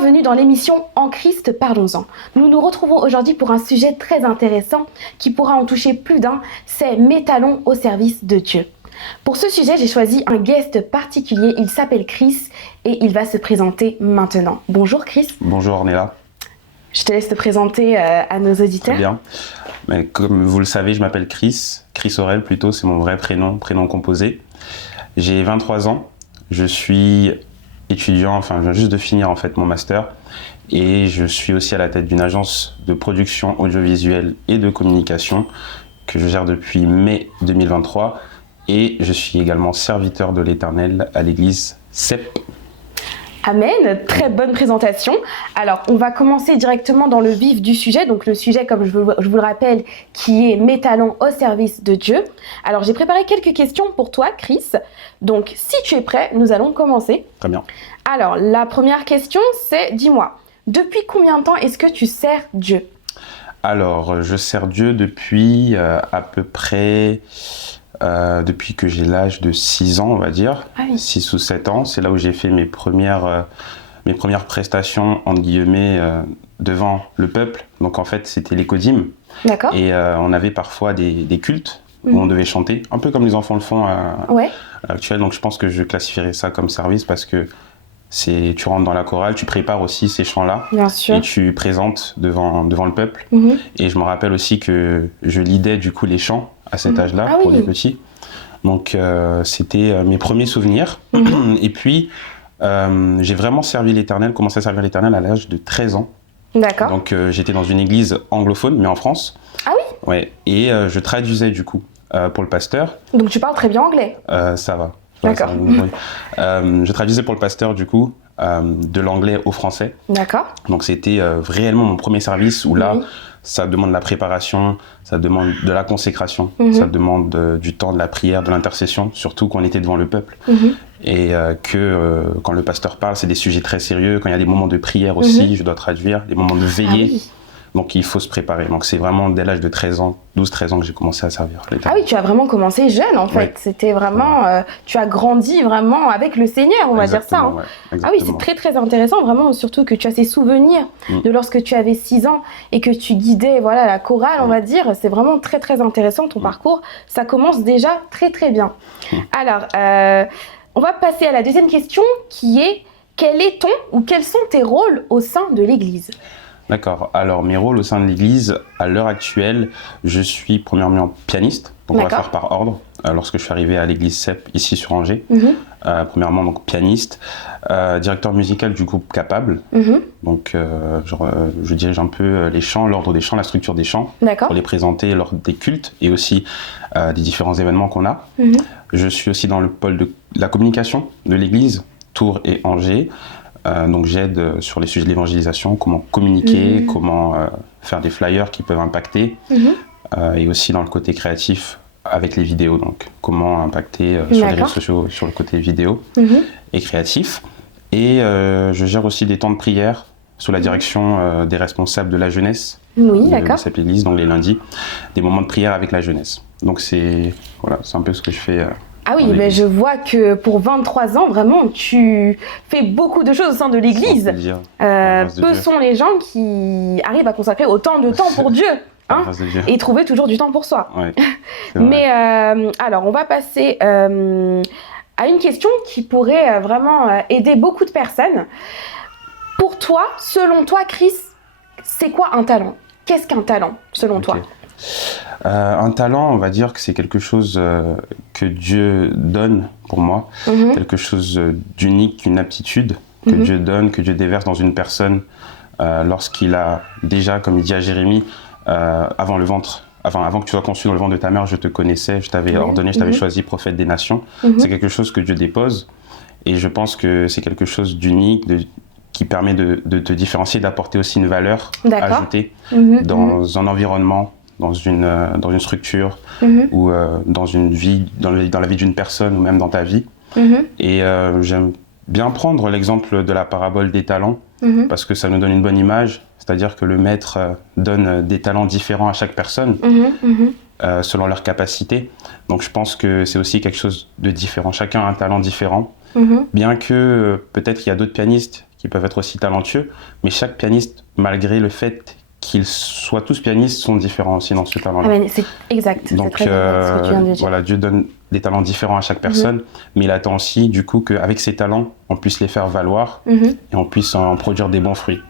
Bienvenue dans l'émission En Christ, parlons-en. Nous nous retrouvons aujourd'hui pour un sujet très intéressant qui pourra en toucher plus d'un, c'est mes talons au service de Dieu. Pour ce sujet, j'ai choisi un guest particulier, il s'appelle Chris et il va se présenter maintenant. Bonjour Chris. Bonjour Ornella. Je te laisse te présenter à nos auditeurs. Très bien. Mais comme vous le savez, je m'appelle Chris Aurel plutôt, c'est mon vrai prénom composé. J'ai 23 ans, je suis étudiant, enfin je viens juste de finir en fait mon master et je suis aussi à la tête d'une agence de production audiovisuelle et de communication que je gère depuis mai 2023 et je suis également serviteur de l'Éternel à l'église CEP. Amen, très bonne présentation. Alors, on va commencer directement dans le vif du sujet. Donc, le sujet, comme je vous le rappelle, qui est mes talents au service de Dieu. Alors, j'ai préparé quelques questions pour toi, Chris. Donc, si tu es prêt, nous allons commencer. Très bien. Alors, la première question, c'est, dis-moi, depuis combien de temps est-ce que tu sers Dieu ? Alors, je sers Dieu depuis à peu près... depuis que j'ai l'âge de 6 ans, on va dire, 6 ou 7 ans, c'est là où j'ai fait mes premières prestations, entre guillemets, devant le peuple. Donc en fait, c'était les codymes. D'accord. Et on avait parfois des cultes où on devait chanter, un peu comme les enfants le font à l'actuel. Donc je pense que je classifierais ça comme service parce que tu rentres dans la chorale, tu prépares aussi ces chants-là. Bien sûr. Et tu présentes devant le peuple. Et je me rappelle aussi que je lidais du coup les chants à cet âge-là, pour les petits. Donc c'était mes premiers souvenirs. Et puis j'ai vraiment servi l'Éternel, commencé à servir l'Éternel à l'âge de 13 ans. D'accord. Donc j'étais dans une église anglophone, mais en France. Ah oui ? Ouais. Et je traduisais du coup pour le pasteur. Donc tu parles très bien anglais ? Ça va. D'accord. Je traduisais pour le pasteur du coup de l'anglais au français. D'accord. Donc c'était réellement mon premier service où là, ça demande de la préparation, ça demande de la consécration, ça demande du temps, de la prière, de l'intercession, surtout quand on était devant le peuple. Et quand le pasteur parle, c'est des sujets très sérieux. Quand il y a des moments de prière aussi, je dois traduire, des moments de veillée. Donc il faut se préparer. Donc c'est vraiment dès l'âge de 13 ans, 12-13 ans que j'ai commencé à servir l'Éternel. Ah oui, tu as vraiment commencé jeune en fait. Ouais. C'était vraiment, tu as grandi vraiment avec le Seigneur, on va dire ça. Hein. Ouais, ah oui, c'est très très intéressant, vraiment, surtout que tu as ces souvenirs de lorsque tu avais 6 ans et que tu guidais voilà, la chorale, on va dire. C'est vraiment très très intéressant ton parcours. Ça commence déjà très très bien. Alors, on va passer à la deuxième question qui est, quel est ton ou quels sont tes rôles au sein de l'Église ? D'accord. Alors, mes rôles au sein de l'Église, à l'heure actuelle, je suis premièrement pianiste. Donc, on va faire par ordre. Lorsque je suis arrivé à l'église CEP, ici sur Angers. Premièrement, donc pianiste. Directeur musical du groupe Capable. Donc, je dirige un peu les chants, l'ordre des chants, la structure des chants. Pour les présenter lors des cultes et aussi des différents événements qu'on a. Je suis aussi dans le pôle de la communication de l'église, Tours et Angers. Donc j'aide sur les sujets de l'évangélisation, comment communiquer, comment faire des flyers qui peuvent impacter, et aussi dans le côté créatif avec les vidéos, donc comment impacter sur les réseaux sociaux, sur le côté vidéo et créatif. Et je gère aussi des temps de prière sous la direction des responsables de la jeunesse de cette église, donc les lundis, des moments de prière avec la jeunesse. Donc c'est un peu ce que je fais. Ah oui, mais je vois que pour 23 ans, vraiment, tu fais beaucoup de choses au sein de l'église. Peu sont les gens qui arrivent à consacrer autant de temps pour Dieu. Hein, et trouver toujours du temps pour soi. Ouais, mais alors, on va passer à une question qui pourrait vraiment aider beaucoup de personnes. Pour toi, selon toi, Chris, c'est quoi un talent ? Qu'est-ce qu'un talent, selon toi ? Un talent, on va dire que c'est quelque chose que Dieu donne pour moi, quelque chose d'unique, une aptitude que Dieu donne, que Dieu déverse dans une personne lorsqu'il a déjà, comme il dit à Jérémie, avant que tu sois conçu dans le ventre de ta mère, je te connaissais, je t'avais ordonné, je t'avais choisi prophète des nations. C'est quelque chose que Dieu dépose et je pense que c'est quelque chose d'unique, qui permet de te différencier, d'apporter aussi une valeur ajoutée dans un environnement, dans une structure ou dans la vie d'une personne ou même dans ta vie. Et j'aime bien prendre l'exemple de la parabole des talents parce que ça nous donne une bonne image, c'est-à-dire que le maître donne des talents différents à chaque personne selon leurs capacités. Donc je pense que c'est aussi quelque chose de différent. Chacun a un talent différent, bien que peut-être il y a d'autres pianistes qui peuvent être aussi talentueux, mais chaque pianiste, malgré le fait qu'ils soient tous pianistes, sont différents aussi dans ce talent-là. C'est exact. Donc c'est très exact ce que tu viens de dire. voilà, Dieu donne des talents différents à chaque personne, mais il attend aussi du coup qu'avec ces talents, on puisse les faire valoir et on puisse en produire des bons fruits.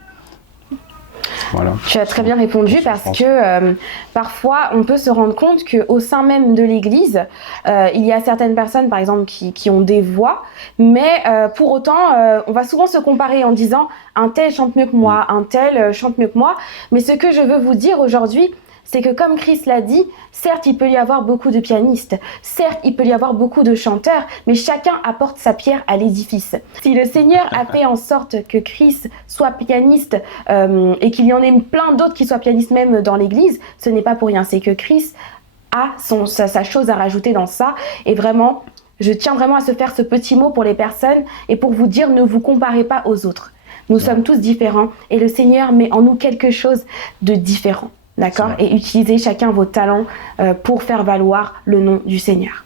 Voilà. Tu as très bien répondu parce que parfois on peut se rendre compte qu'au sein même de l'Église, il y a certaines personnes par exemple qui ont des voix, mais pour autant on va souvent se comparer en disant un tel chante mieux que moi, un tel chante mieux que moi. Mais ce que je veux vous dire aujourd'hui, c'est que comme Chris l'a dit, certes il peut y avoir beaucoup de pianistes, certes il peut y avoir beaucoup de chanteurs, mais chacun apporte sa pierre à l'édifice. Si le Seigneur a fait en sorte que Chris soit pianiste et qu'il y en ait plein d'autres qui soient pianistes même dans l'église, ce n'est pas pour rien, c'est que Chris a sa chose à rajouter dans ça. Et vraiment, je tiens vraiment à se faire ce petit mot pour les personnes et pour vous dire, ne vous comparez pas aux autres. Nous sommes tous différents et le Seigneur met en nous quelque chose de différent. D'accord ? Et utilisez chacun vos talents pour faire valoir le nom du Seigneur.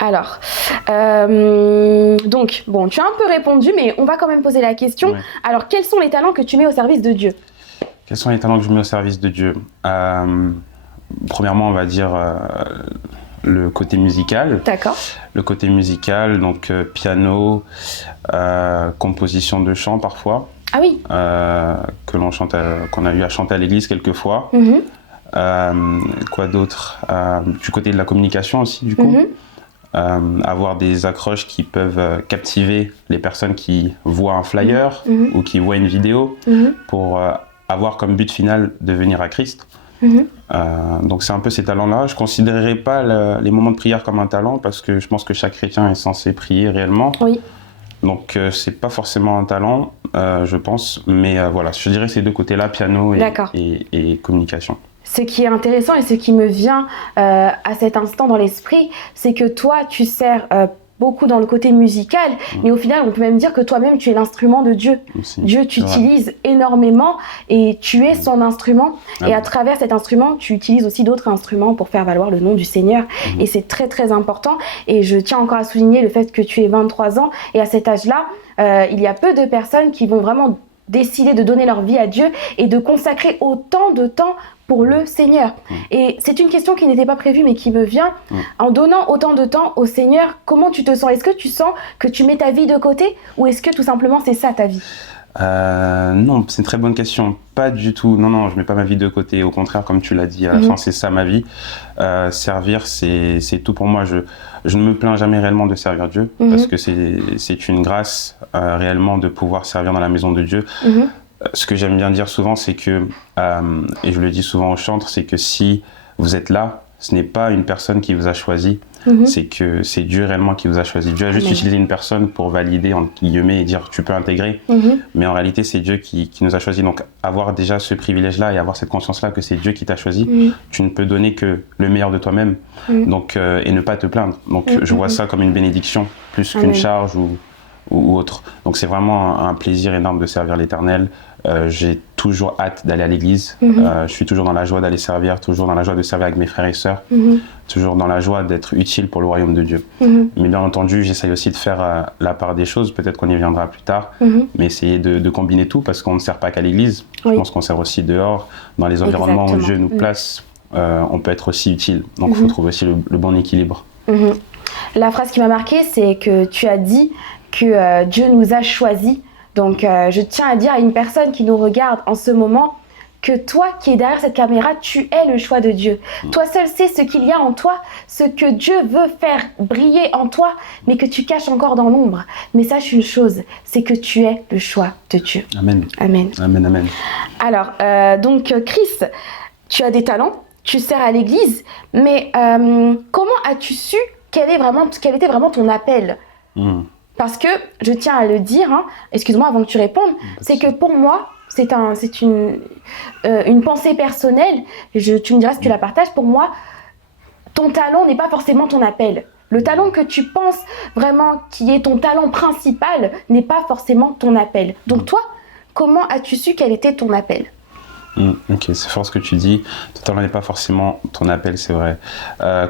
Alors, donc, bon, tu as un peu répondu, mais on va quand même poser la question. Alors, quels sont les talents que tu mets au service de Dieu ? Quels sont les talents que je mets au service de Dieu ? Premièrement, on va dire le côté musical. D'accord. Le côté musical, donc piano, composition de chant parfois. Ah oui. Que l'on chante, qu'on a eu à chanter à l'église quelquefois. Quoi d'autre ? Du côté de la communication aussi, du coup. Avoir des accroches qui peuvent captiver les personnes qui voient un flyer ou qui voient une vidéo pour avoir comme but final de venir à Christ. Donc c'est un peu ces talents-là. Je ne considérerais pas les moments de prière comme un talent parce que je pense que chaque chrétien est censé prier réellement. Oui. Donc c'est pas forcément un talent, je pense, mais voilà, je dirais ces deux côtés-là, piano et communication. Ce qui est intéressant et ce qui me vient à cet instant dans l'esprit, c'est que toi, tu sers beaucoup dans le côté musical, mais au final, on peut même dire que toi-même, tu es l'instrument de Dieu. Dieu t'utilise énormément et tu es son instrument. Et à travers cet instrument, tu utilises aussi d'autres instruments pour faire valoir le nom du Seigneur. Et c'est très, très important. Et je tiens encore à souligner le fait que tu aies 23 ans. Et à cet âge-là, il y a peu de personnes qui vont vraiment décider de donner leur vie à Dieu et de consacrer autant de temps pour le Seigneur. Et c'est une question qui n'était pas prévue mais qui me vient. En donnant autant de temps au Seigneur, comment tu te sens ? Est-ce que tu sens que tu mets ta vie de côté ou est-ce que tout simplement c'est ça ta vie ? Non, c'est une très bonne question. Pas du tout. Non, je mets pas ma vie de côté. Au contraire, comme tu l'as dit, à la fin, c'est ça ma vie. Servir, c'est tout pour moi. Je ne me plains jamais réellement de servir Dieu parce que c'est une grâce réellement de pouvoir servir dans la maison de Dieu. Ce que j'aime bien dire souvent, c'est que, et je le dis souvent aux chantres, c'est que si vous êtes là, ce n'est pas une personne qui vous a choisi, c'est que c'est Dieu réellement qui vous a choisi. Dieu a juste utilisé une personne pour valider, entre guillemets, et dire tu peux intégrer, mais en réalité c'est Dieu qui nous a choisi. Donc avoir déjà ce privilège-là et avoir cette conscience-là que c'est Dieu qui t'a choisi, tu ne peux donner que le meilleur de toi-même donc, et ne pas te plaindre. Donc je vois ça comme une bénédiction plus qu'une charge ou autre. Donc c'est vraiment un plaisir énorme de servir l'Éternel. J'ai toujours hâte d'aller à l'église. Je suis toujours dans la joie d'aller servir, toujours dans la joie de servir avec mes frères et sœurs, toujours dans la joie d'être utile pour le royaume de Dieu. Mais bien entendu, j'essaye aussi de faire la part des choses. Peut-être qu'on y viendra plus tard, mais essayer de combiner tout parce qu'on ne sert pas qu'à l'église. Je pense qu'on sert aussi dehors, dans les environnements où Dieu nous place. On peut être aussi utile. Donc il faut trouver aussi le bon équilibre. La phrase qui m'a marquée, c'est que tu as dit que Dieu nous a choisis. Donc, je tiens à dire à une personne qui nous regarde en ce moment que toi qui es derrière cette caméra, tu es le choix de Dieu. Toi seul sais ce qu'il y a en toi, ce que Dieu veut faire briller en toi, mais que tu caches encore dans l'ombre. Mais sache une chose, c'est que tu es le choix de Dieu. Amen. Amen. Amen, amen. Alors, donc Chris, tu as des talents, tu sers à l'église, mais comment as-tu su quel était vraiment ton appel ? Parce que, je tiens à le dire, excuse-moi avant que tu répondes, c'est que pour moi, c'est une pensée personnelle, tu me diras si tu la partages, pour moi, ton talent n'est pas forcément ton appel. Le talent que tu penses vraiment qui est ton talent principal n'est pas forcément ton appel. Donc toi, comment as-tu su quel était ton appel ? Ok, c'est fort ce que tu dis. Ton talent n'est pas forcément ton appel, c'est vrai.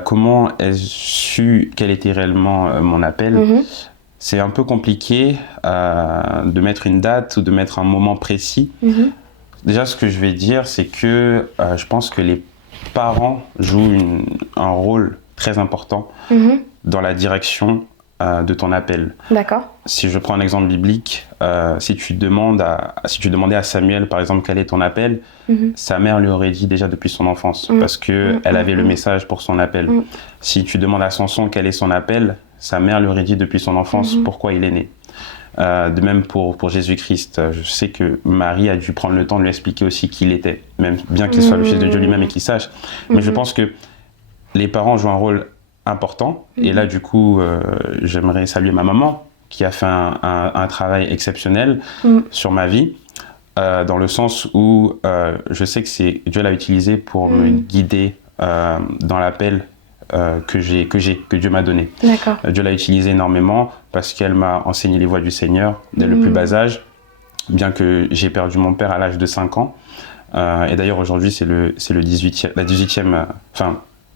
Comment ai-je su quel était réellement mon appel ? c'est un peu compliqué de mettre une date ou de mettre un moment précis. Déjà, ce que je vais dire, c'est que je pense que les parents jouent un rôle très important dans la direction de ton appel. D'accord. Si je prends un exemple biblique, si tu demandais à Samuel, par exemple, quel est ton appel, sa mère lui aurait dit déjà depuis son enfance, parce qu'elle avait le message pour son appel. Si tu demandes à Samson quel est son appel, sa mère lui aurait dit depuis son enfance pourquoi il est né. De même pour Jésus-Christ, je sais que Marie a dû prendre le temps de lui expliquer aussi qui il était, même bien qu'il soit le Fils de Dieu lui-même et qu'il sache. Mais je pense que les parents jouent un rôle important. Et là, du coup, j'aimerais saluer ma maman qui a fait un travail exceptionnel sur ma vie, dans le sens où je sais que Dieu l'a utilisé pour me guider dans l'appel que Dieu m'a donné. Dieu l'a utilisé énormément parce qu'elle m'a enseigné les voies du Seigneur dès le plus bas âge, bien que j'ai perdu mon père à l'âge de 5 ans. Et d'ailleurs, aujourd'hui, c'est le 18e,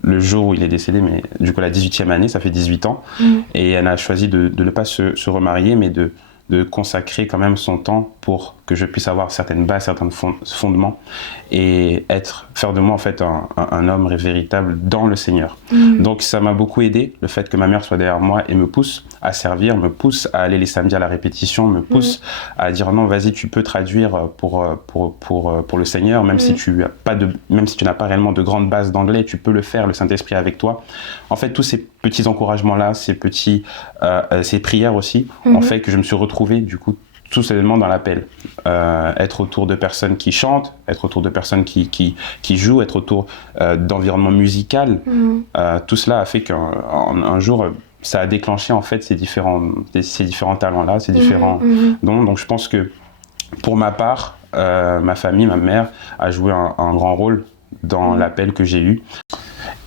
le jour où il est décédé, mais du coup la 18e année, ça fait 18 ans. Et elle a choisi de ne pas se remarier, mais de consacrer quand même son temps pour que je puisse avoir certaines bases, certains fondements et faire de moi en fait un homme véritable dans le Seigneur. Donc ça m'a beaucoup aidé, le fait que ma mère soit derrière moi et me pousse à servir, me pousse à aller les samedis à la répétition, me pousse à dire non, vas-y, tu peux traduire pour le Seigneur, même si tu n'as pas réellement de grande base d'anglais, tu peux le faire, le Saint-Esprit est avec toi. En fait, tous ces petits encouragements-là, ces prières aussi, ont fait que je me suis retrouvé du coup tout simplement dans l'appel. Être autour de personnes qui chantent, être autour de personnes qui jouent, être autour d'environnement musical. Tout cela a fait qu'un jour, ça a déclenché en fait ces différents talents-là, ces différents dons. Donc je pense que pour ma part, ma famille, ma mère a joué un grand rôle dans l'appel que j'ai eu.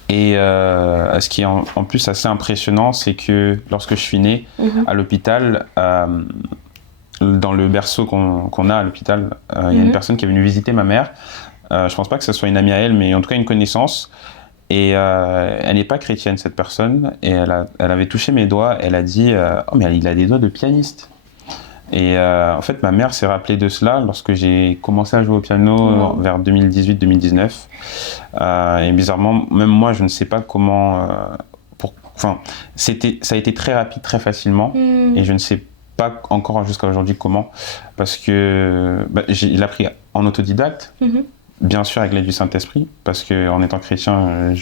Et ce qui est en plus assez impressionnant, c'est que lorsque je suis né à l'hôpital, dans le berceau qu'on a à l'hôpital, il y a une personne qui est venue visiter ma mère. Je pense pas que ce soit une amie à elle, mais en tout cas une connaissance. Et elle n'est pas chrétienne, cette personne. Et elle avait touché mes doigts. Elle a dit « Oh, mais il a des doigts de pianiste ». Et en fait, ma mère s'est rappelée de cela lorsque j'ai commencé à jouer au piano vers 2018-2019. Et bizarrement, même moi, je ne sais pas comment... ça a été très rapide, très facilement. Et je ne sais pas encore jusqu'à aujourd'hui comment. Parce que il a appris en autodidacte, bien sûr avec l'aide du Saint-Esprit, parce qu'en étant chrétien,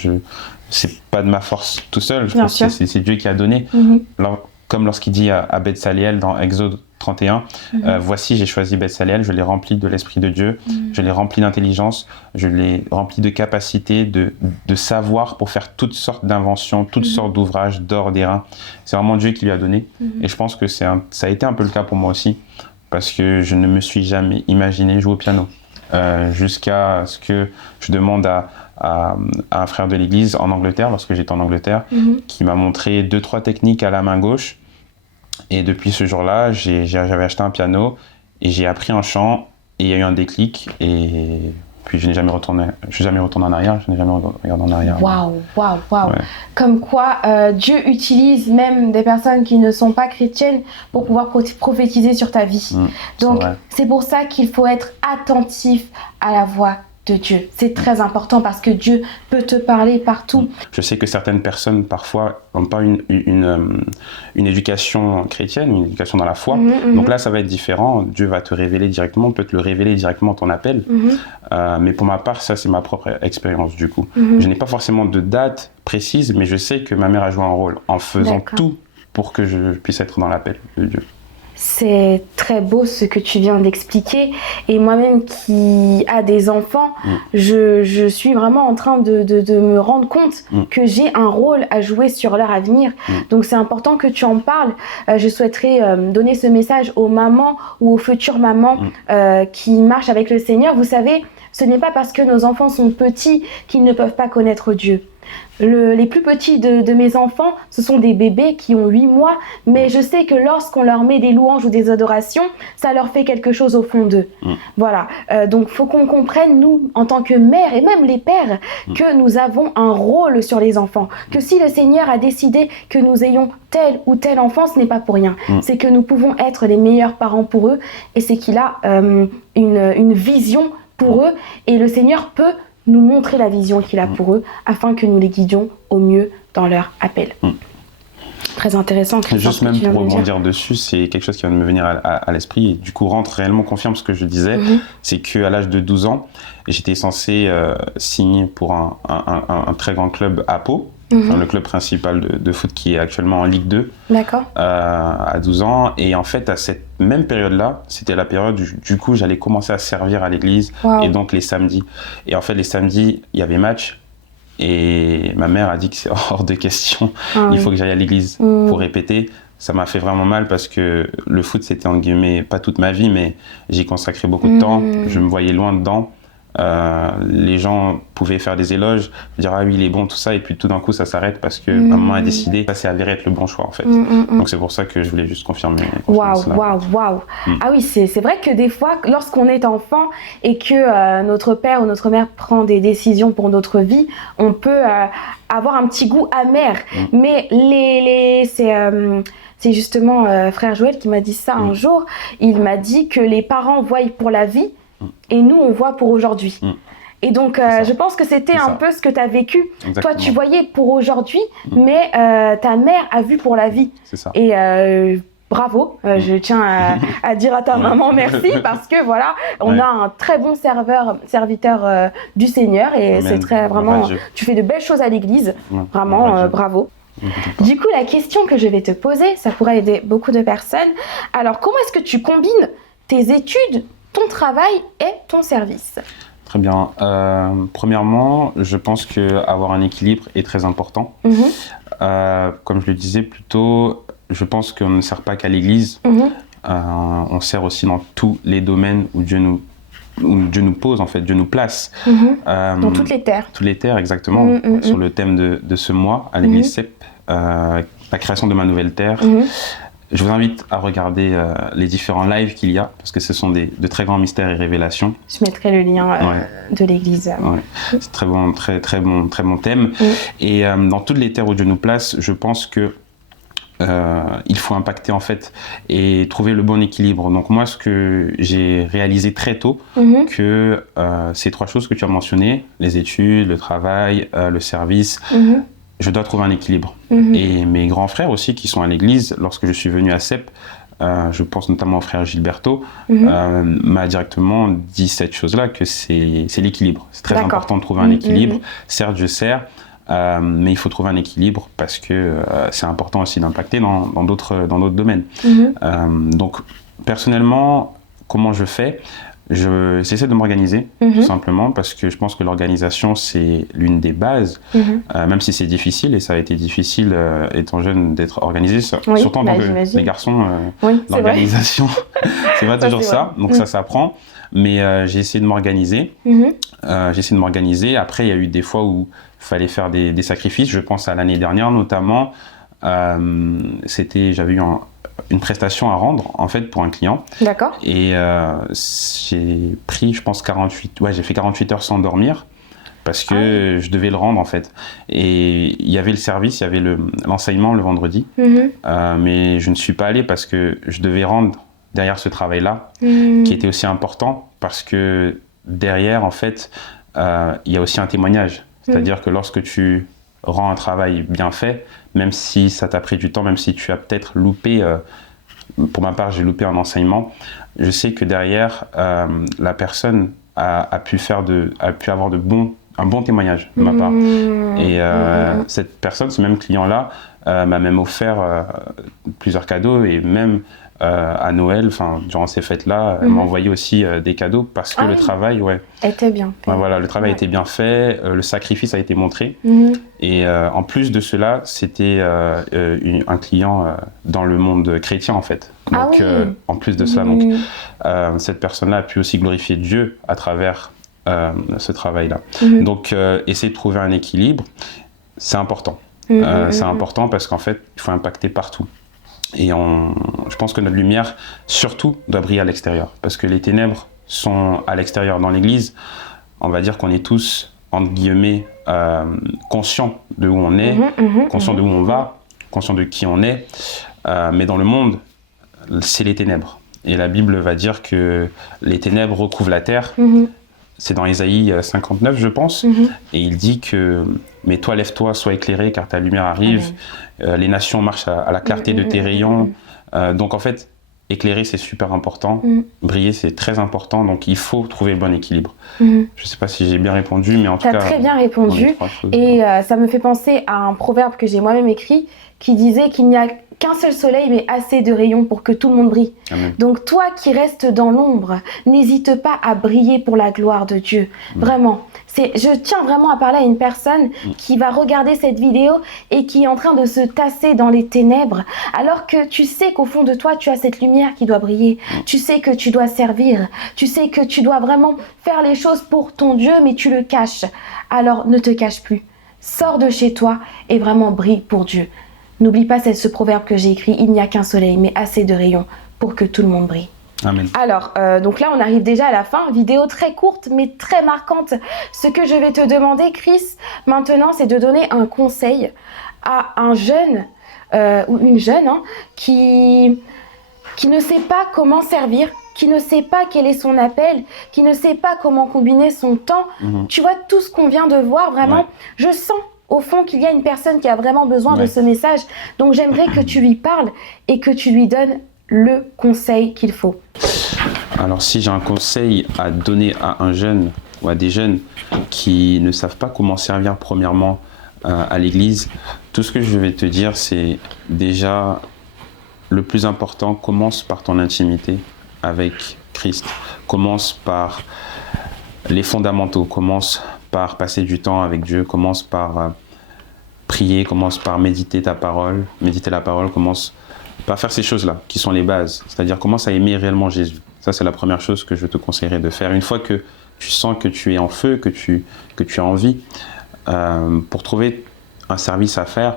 c'est pas de ma force tout seul. Je pense que c'est Dieu qui a donné. Comme lorsqu'il dit à Bethsaliel dans Exode 31, voici, j'ai choisi Bethsaliel, je l'ai rempli de l'Esprit de Dieu, je l'ai rempli d'intelligence, je l'ai rempli de capacité, de savoir pour faire toutes sortes d'inventions, toutes sortes d'ouvrages, d'or, d'airain. C'est vraiment Dieu qui lui a donné. Et je pense que ça a été un peu le cas pour moi aussi, parce que je ne me suis jamais imaginé jouer au piano. Jusqu'à ce que je demande à un frère de l'église en Angleterre, lorsque j'étais en Angleterre, qui m'a montré 2-3 techniques à la main gauche. Et depuis ce jour-là, j'avais acheté un piano et j'ai appris un chant et il y a eu un déclic. Et puis je n'ai jamais retourné en arrière, je n'ai jamais regardé en arrière. Waouh. Ouais. Comme quoi Dieu utilise même des personnes qui ne sont pas chrétiennes pour pouvoir prophétiser sur ta vie. Donc c'est pour ça qu'il faut être attentif à la voix de Dieu. C'est très important parce que Dieu peut te parler partout. Je sais que certaines personnes parfois n'ont pas une éducation chrétienne, une éducation dans la foi. Donc là, ça va être différent. Dieu va te révéler directement, peut te le révéler directement ton appel. Mais pour ma part, ça c'est ma propre expérience du coup. Je n'ai pas forcément de date précise, mais je sais que ma mère a joué un rôle en faisant tout pour que je puisse être dans l'appel de Dieu. C'est très beau ce que tu viens d'expliquer. Et moi-même qui a des enfants, je suis vraiment en train de me rendre compte que j'ai un rôle à jouer sur leur avenir. Donc c'est important que tu en parles. Je souhaiterais donner ce message aux mamans ou aux futures mamans qui marchent avec le Seigneur. Vous savez, ce n'est pas parce que nos enfants sont petits qu'ils ne peuvent pas connaître Dieu. Les plus petits de mes enfants, ce sont des bébés qui ont 8 mois, mais je sais que lorsqu'on leur met des louanges ou des adorations, ça leur fait quelque chose au fond d'eux. Voilà, donc faut qu'on comprenne, nous, en tant que mères et même les pères, que nous avons un rôle sur les enfants, que si le Seigneur a décidé que nous ayons tel ou tel enfant, ce n'est pas pour rien. C'est que nous pouvons être les meilleurs parents pour eux, et c'est qu'il a une vision pour eux, et le Seigneur peut nous montrer la vision qu'il a pour eux, afin que nous les guidions au mieux dans leur appel. Très intéressant. Juste même pour rebondir dessus, c'est quelque chose qui vient de me venir à l'esprit, et du coup rentre réellement confirme ce que je disais, c'est qu'à l'âge de 12 ans, j'étais censé signer pour un très grand club à Pau, le club principal de foot qui est actuellement en Ligue 2. D'accord. À 12 ans, et en fait à cette même période-là, c'était la période du coup j'allais commencer à servir à l'église, et donc les samedis. Et en fait les samedis, il y avait match, et ma mère a dit que c'est hors de question, il faut que j'aille à l'église pour répéter. Ça m'a fait vraiment mal parce que le foot, c'était en guillemets pas toute ma vie, mais j'y consacrais beaucoup de temps, je me voyais loin dedans. Les gens pouvaient faire des éloges, dire ah oui il est bon tout ça, et puis tout d'un coup ça s'arrête parce que maman a décidé, ça s'est avéré être le bon choix en fait. Donc c'est pour ça que je voulais juste confirmer. Waouh. Ah oui, c'est vrai que des fois lorsqu'on est enfant et que notre père ou notre mère prend des décisions pour notre vie, on peut avoir un petit goût amer, mais c'est justement frère Joël qui m'a dit ça un jour. Il m'a dit que les parents voient pour la vie, et nous, on voit pour aujourd'hui. Et donc, je pense que c'était un peu ce que tu as vécu. Exactement. Toi, tu voyais pour aujourd'hui, mais ta mère a vu pour la vie. C'est ça. Et bravo, je tiens à dire à ta maman merci, parce que voilà, on a un très bon serviteur du Seigneur, et c'est très vraiment, tu fais de belles choses à l'église. Vraiment, bravo. Du coup, la question que je vais te poser, ça pourrait aider beaucoup de personnes. Alors, comment est-ce que tu combines tes études, ton travail et ton service? Très bien. Premièrement, je pense qu'avoir un équilibre est très important. Comme je le disais plus tôt, je pense qu'on ne sert pas qu'à l'église. On sert aussi dans tous les domaines où Dieu nous pose, en fait, Dieu nous place. Dans toutes les terres. Toutes les terres, exactement. Sur le thème de ce mois, à l'église CEP, la création de ma nouvelle terre. Je vous invite à regarder les différents lives qu'il y a, parce que ce sont de très grands mystères et révélations. Je mettrai le lien de l'église. C'est très bon thème. Et dans toutes les terres où Dieu nous place, je pense que il faut impacter en fait et trouver le bon équilibre. Donc moi, ce que j'ai réalisé très tôt, que ces trois choses que tu as mentionnées, les études, le travail, le service, je dois trouver un équilibre. Et mes grands frères aussi qui sont à l'église, lorsque je suis venu à CEP, je pense notamment au frère Gilberto, m'a directement dit cette chose-là, que c'est l'équilibre. C'est très important de trouver un équilibre. Certes, je sers, mais il faut trouver un équilibre parce que c'est important aussi d'impacter dans d'autres domaines. Donc, personnellement, comment je fais ? J'essaie de m'organiser, tout simplement, parce que je pense que l'organisation, c'est l'une des bases, même si c'est difficile, et ça a été difficile, étant jeune, d'être organisé, surtout en tant que les garçons, l'organisation, c'est pas toujours ça, donc ça s'apprend, mais j'ai essayé de m'organiser, après il y a eu des fois où il fallait faire des sacrifices, je pense à l'année dernière notamment, j'avais eu une prestation à rendre en fait pour un client. D'accord. Et j'ai pris, je pense, j'ai fait 48 heures sans dormir parce que je devais le rendre en fait. Et il y avait le service, il y avait l'enseignement le vendredi, mais je ne suis pas allé parce que je devais rendre derrière ce travail-là, qui était aussi important parce que derrière en fait, il y a aussi un témoignage. C'est-à-dire que lorsque tu rends un travail bien fait, même si ça t'a pris du temps, même si tu as peut-être loupé, pour ma part j'ai loupé un enseignement, je sais que derrière la personne a pu avoir un bon témoignage de ma part. Et cette personne, ce même client-là, m'a même offert plusieurs cadeaux, et même à Noël, durant ces fêtes-là, elle m'a envoyé aussi des cadeaux parce que le travail était bien fait. Voilà, le travail était bien fait, le sacrifice a été montré. Et en plus de cela, c'était un client dans le monde chrétien en fait. Donc en plus de cela, donc, cette personne-là a pu aussi glorifier Dieu à travers ce travail-là. Donc essayer de trouver un équilibre. c'est important. C'est important parce qu'en fait, il faut impacter partout. Et je pense que notre lumière, surtout, doit briller à l'extérieur. Parce que les ténèbres sont à l'extérieur. Dans l'église, on va dire qu'on est tous, entre guillemets, conscients de où on est, conscients de où on va, conscients de qui on est. Mais dans le monde, c'est les ténèbres. Et la Bible va dire que les ténèbres recouvrent la terre. C'est dans Ésaïe 59, je pense. Et il dit que « Mais toi, lève-toi, sois éclairé, car ta lumière arrive. Les nations marchent à la clarté de tes rayons. » Donc en fait, éclairer, c'est super important. Briller, c'est très important. Donc il faut trouver le bon équilibre. Je ne sais pas si j'ai bien répondu, mais en tout cas... Tu as très bien répondu. Et ça me fait penser à un proverbe que j'ai moi-même écrit qui disait qu'il n'y a qu'un seul soleil, mais assez de rayons pour que tout le monde brille. Amen. Donc toi qui restes dans l'ombre, n'hésite pas à briller pour la gloire de Dieu. Vraiment. Je tiens vraiment à parler à une personne qui va regarder cette vidéo et qui est en train de se tasser dans les ténèbres, alors que tu sais qu'au fond de toi, tu as cette lumière qui doit briller. Tu sais que tu dois servir. Tu sais que tu dois vraiment faire les choses pour ton Dieu, mais tu le caches. Alors ne te cache plus. Sors de chez toi et vraiment brille pour Dieu. N'oublie pas ce proverbe que j'ai écrit, il n'y a qu'un soleil, mais assez de rayons pour que tout le monde brille. Amen. Alors, donc là, on arrive déjà à la fin. Vidéo très courte, mais très marquante. Ce que je vais te demander, Chris, maintenant, c'est de donner un conseil à un jeune ou une jeune qui ne sait pas comment servir, qui ne sait pas quel est son appel, qui ne sait pas comment combiner son temps. Tu vois, tout ce qu'on vient de voir, vraiment, je sens au fond qu'il y a une personne qui a vraiment besoin de ce message. Donc j'aimerais que tu lui parles et que tu lui donnes le conseil qu'il faut. Alors si j'ai un conseil à donner à un jeune ou à des jeunes qui ne savent pas comment servir premièrement à l'église, tout ce que je vais te dire, c'est déjà le plus important, commence par ton intimité avec Christ. Commence par les fondamentaux, commence par passer du temps avec Dieu, commence par prier, commence par méditer ta parole, méditer la parole, commence par faire ces choses-là qui sont les bases, c'est-à-dire commence à aimer réellement Jésus. Ça, c'est la première chose que je te conseillerais de faire. Une fois que tu sens que tu es en feu, que tu as envie, pour trouver un service à faire,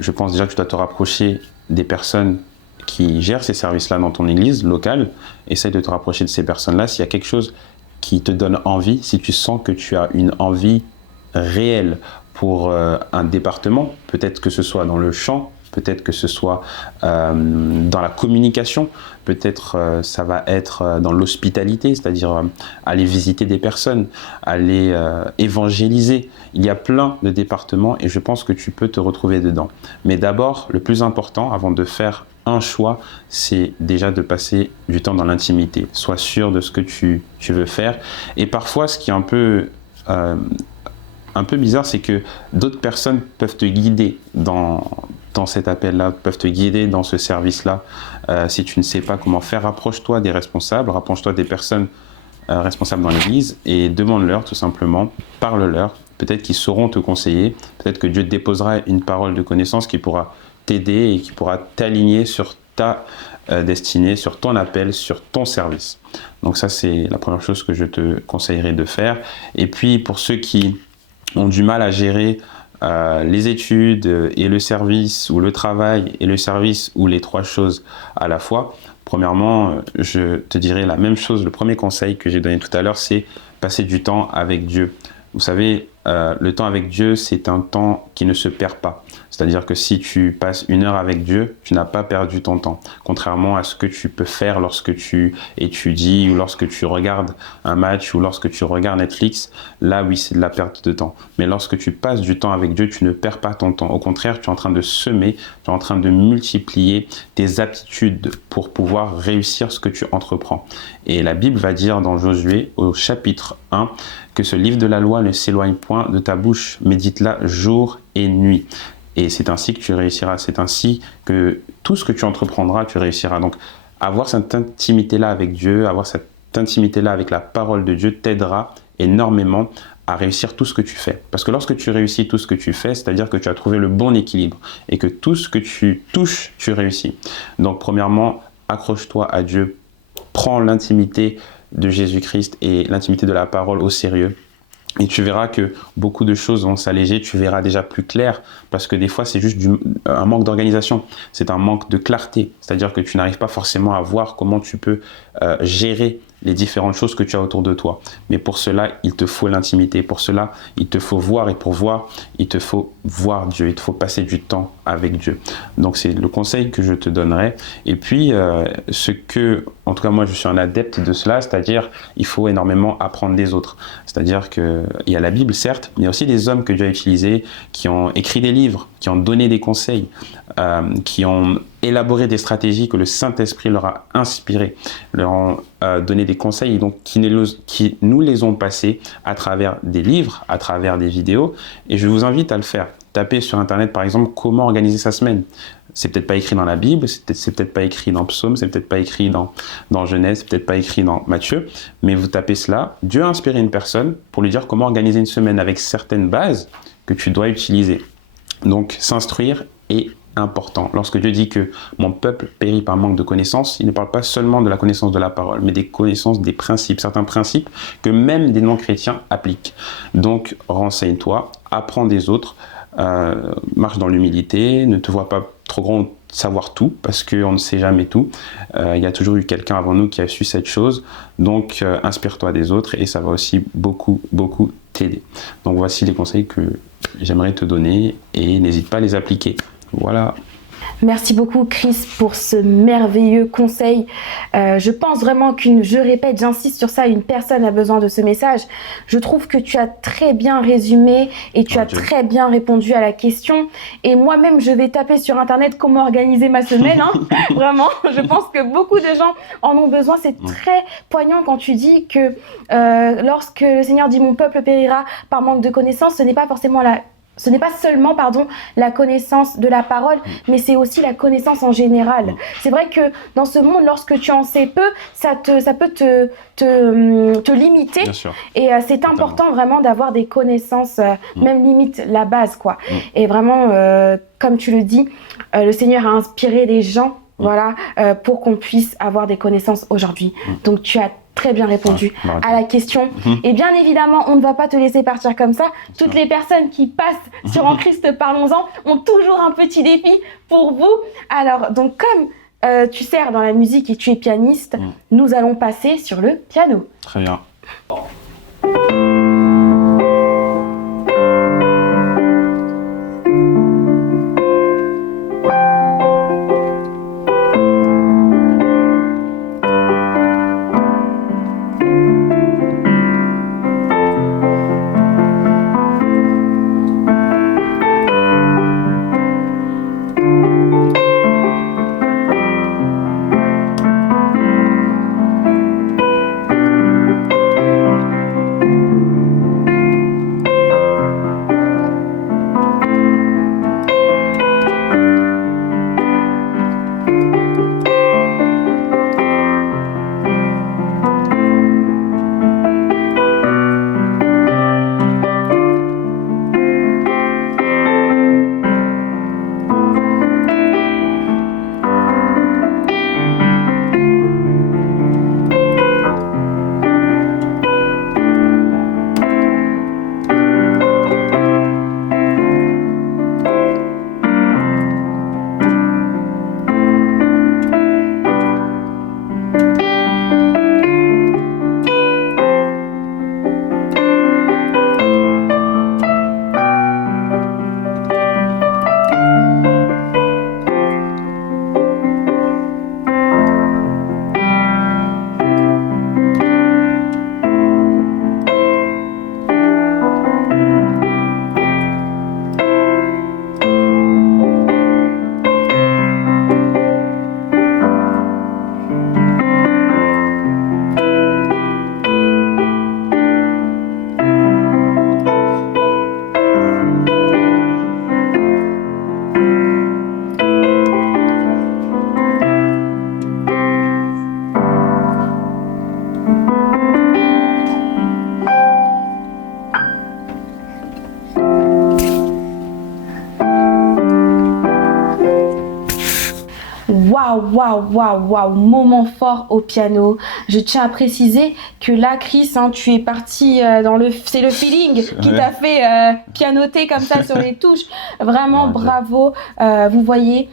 je pense déjà que tu dois te rapprocher des personnes qui gèrent ces services-là dans ton église locale. Essaye de te rapprocher de ces personnes-là. S'il y a quelque chose qui te donne envie, si tu sens que tu as une envie réelle pour un département, peut-être que ce soit dans le chant, peut-être que ce soit dans la communication, peut-être ça va être dans l'hospitalité, c'est-à-dire aller visiter des personnes, aller évangéliser. Il y a plein de départements et je pense que tu peux te retrouver dedans. Mais d'abord, le plus important, avant de faire un choix, c'est déjà de passer du temps dans l'intimité. Sois sûr de ce que tu veux faire. Et parfois, ce qui est un peu bizarre, c'est que d'autres personnes peuvent te guider dans cet appel-là, peuvent te guider dans ce service-là. Si tu ne sais pas comment faire, rapproche-toi des responsables, rapproche-toi des personnes responsables dans l'église et demande-leur tout simplement, parle-leur. Peut-être qu'ils sauront te conseiller, peut-être que Dieu te déposera une parole de connaissance qui pourra t'aider et qui pourra t'aligner sur ta destinée, sur ton appel, sur ton service. Donc ça, c'est la première chose que je te conseillerais de faire. Et puis, pour ceux qui ont du mal à gérer les études et le service, ou le travail et le service, ou les trois choses à la fois, premièrement, je te dirais la même chose. Le premier conseil que j'ai donné tout à l'heure, c'est passer du temps avec Dieu. Vous savez, le temps avec Dieu, c'est un temps qui ne se perd pas. C'est-à-dire que si tu passes 1 heure avec Dieu, tu n'as pas perdu ton temps. Contrairement à ce que tu peux faire lorsque tu étudies ou lorsque tu regardes un match ou lorsque tu regardes Netflix, là oui, c'est de la perte de temps. Mais lorsque tu passes du temps avec Dieu, tu ne perds pas ton temps. Au contraire, tu es en train de semer, tu es en train de multiplier tes aptitudes pour pouvoir réussir ce que tu entreprends. Et la Bible va dire dans Josué, au chapitre 1, que ce livre de la loi ne s'éloigne point de ta bouche, médite-la jour et nuit. Et c'est ainsi que tu réussiras, c'est ainsi que tout ce que tu entreprendras, tu réussiras. Donc, avoir cette intimité-là avec Dieu, avoir cette intimité-là avec la parole de Dieu t'aidera énormément à réussir tout ce que tu fais. Parce que lorsque tu réussis tout ce que tu fais, c'est-à-dire que tu as trouvé le bon équilibre et que tout ce que tu touches, tu réussis. Donc, premièrement, accroche-toi à Dieu, prends l'intimité de Jésus-Christ et l'intimité de la parole au sérieux. Et tu verras que beaucoup de choses vont s'alléger, tu verras déjà plus clair, parce que des fois, c'est juste un manque d'organisation, c'est un manque de clarté. C'est-à-dire que tu n'arrives pas forcément à voir comment tu peux gérer les différentes choses que tu as autour de toi. Mais pour cela, il te faut l'intimité. Pour cela, il te faut voir. Et pour voir, il te faut voir Dieu. Il te faut passer du temps avec Dieu. Donc, c'est le conseil que je te donnerai. Et puis, en tout cas, moi, je suis un adepte de cela, c'est-à-dire, il faut énormément apprendre des autres. C'est-à-dire qu'il y a la Bible, certes, mais il y a aussi des hommes que Dieu a utilisés, qui ont écrit des livres, qui ont donné des conseils, qui ont élaboré des stratégies que le Saint-Esprit leur a inspirées, leur ont donné des conseils, et donc qui nous les ont passés à travers des livres, à travers des vidéos. Et je vous invite à le faire. Tapez sur Internet, par exemple, comment organiser sa semaine. C'est peut-être pas écrit dans la Bible, c'est peut-être pas écrit dans Psaume, c'est peut-être pas écrit dans Genèse, c'est peut-être pas écrit dans Matthieu, mais vous tapez cela. Dieu a inspiré une personne pour lui dire comment organiser une semaine avec certaines bases que tu dois utiliser. Donc, s'instruire est important. Lorsque Dieu dit que mon peuple périt par manque de connaissances, il ne parle pas seulement de la connaissance de la parole, mais des connaissances des principes, certains principes que même des non-chrétiens appliquent. Donc, renseigne-toi, apprends des autres, marche dans l'humilité, ne te vois pas trop grand savoir tout, parce qu'on ne sait jamais tout. Il y a toujours eu quelqu'un avant nous qui a su cette chose, donc inspire-toi des autres et ça va aussi beaucoup t'aider. Donc voici les conseils que j'aimerais te donner et n'hésite pas à les appliquer. Voilà. Merci beaucoup Chris pour ce merveilleux conseil. Je pense vraiment je répète, j'insiste sur ça, une personne a besoin de ce message. Je trouve que tu as très bien résumé et tu as très bien répondu à la question. Et moi-même, je vais taper sur Internet comment organiser ma semaine. Hein. Vraiment, je pense que beaucoup de gens en ont besoin. C'est très poignant quand tu dis que lorsque le Seigneur dit « Mon peuple périra par manque de connaissances », ce n'est pas seulement la connaissance de la parole, mais c'est aussi la connaissance en général. C'est vrai que dans ce monde, lorsque tu en sais peu, ça peut te limiter. Et c'est important vraiment d'avoir des connaissances, même limite la base, quoi. Et vraiment, comme tu le dis, le Seigneur a inspiré les gens, voilà, pour qu'on puisse avoir des connaissances aujourd'hui. Donc tu as très bien répondu à la question. Et bien évidemment, on ne va pas te laisser partir comme ça. Toutes les personnes qui passent sur En Christ Parlons-en ont toujours un petit défi pour vous. Alors, donc comme tu sers dans la musique et tu es pianiste, nous allons passer sur le piano. Très bien. waouh, moment fort au piano. Je tiens à préciser que là, Chris, hein, tu es parti c'est le feeling qui t'a fait pianoter comme ça sur les touches. Vraiment, bravo. Vous voyez,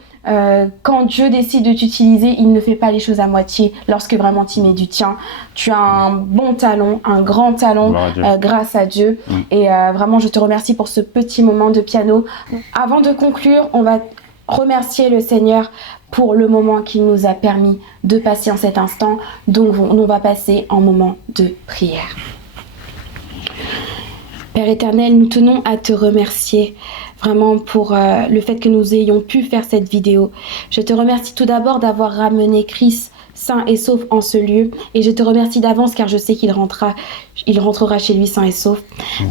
quand Dieu décide de t'utiliser, il ne fait pas les choses à moitié lorsque vraiment tu mets du tien. Tu as un bon talent, un grand talent grâce à Dieu. Et vraiment, je te remercie pour ce petit moment de piano. Avant de conclure, on va remercier le Seigneur pour le moment qu'il nous a permis de passer en cet instant. Donc, on va passer en moment de prière. Père éternel, nous tenons à te remercier vraiment pour le fait que nous ayons pu faire cette vidéo. Je te remercie tout d'abord d'avoir ramené Chris sain et sauf en ce lieu, et je te remercie d'avance car je sais qu'il rentrera chez lui sain et sauf.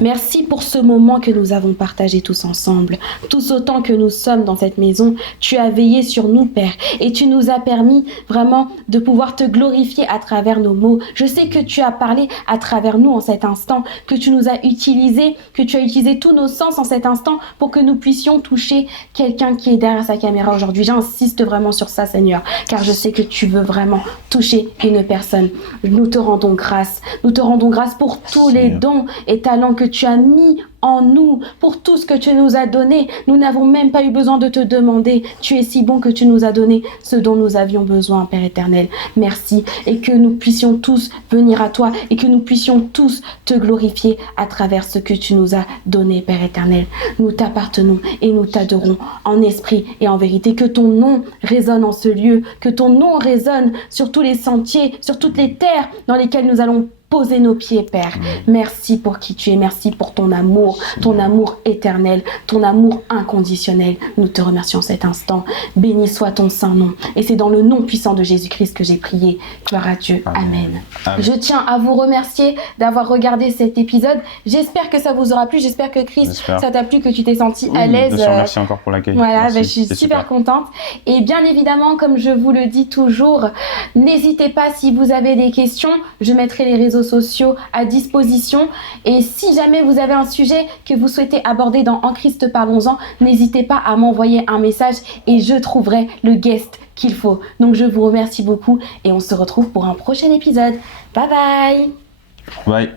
Merci pour ce moment que nous avons partagé tous ensemble. Tous autant que nous sommes dans cette maison, tu as veillé sur nous, Père, et tu nous as permis vraiment de pouvoir te glorifier à travers nos mots. Je sais que tu as parlé à travers nous en cet instant, que tu nous as utilisé, que tu as utilisé tous nos sens en cet instant pour que nous puissions toucher quelqu'un qui est derrière sa caméra aujourd'hui. J'insiste vraiment sur ça, Seigneur, car je sais que tu veux vraiment toucher une personne. Nous te rendons grâce. Nous te rendons grâce pour tous les dons et talents que tu as mis en nous, pour tout ce que tu nous as donné. Nous n'avons même pas eu besoin de te demander. Tu es si bon que tu nous as donné ce dont nous avions besoin, Père éternel. Merci. Et que nous puissions tous venir à toi et que nous puissions tous te glorifier à travers ce que tu nous as donné, Père éternel. Nous t'appartenons et nous t'adorons en esprit et en vérité. Que ton nom résonne en ce lieu, que ton nom résonne sur tous les sentiers, sur toutes les terres dans lesquelles nous allons poser nos pieds, Père. Merci pour qui tu es. Merci pour ton amour éternel, ton amour inconditionnel. Nous te remercions cet instant. Béni soit ton saint nom. Et c'est dans le nom puissant de Jésus-Christ que j'ai prié. Gloire à Dieu. Amen. Je tiens à vous remercier d'avoir regardé cet épisode. J'espère que ça vous aura plu. J'espère que Chris, ça t'a plu, que tu t'es senti à l'aise. Merci encore pour l'accueil. Voilà, je suis super contente. Et bien évidemment, comme je vous le dis toujours, n'hésitez pas si vous avez des questions. Je mettrai les réseaux sociaux à disposition, et si jamais vous avez un sujet que vous souhaitez aborder dans En Christ Parlons-en, n'hésitez pas à m'envoyer un message et je trouverai le guest qu'il faut. Donc je vous remercie beaucoup et on se retrouve pour un prochain épisode. Bye bye. Bye.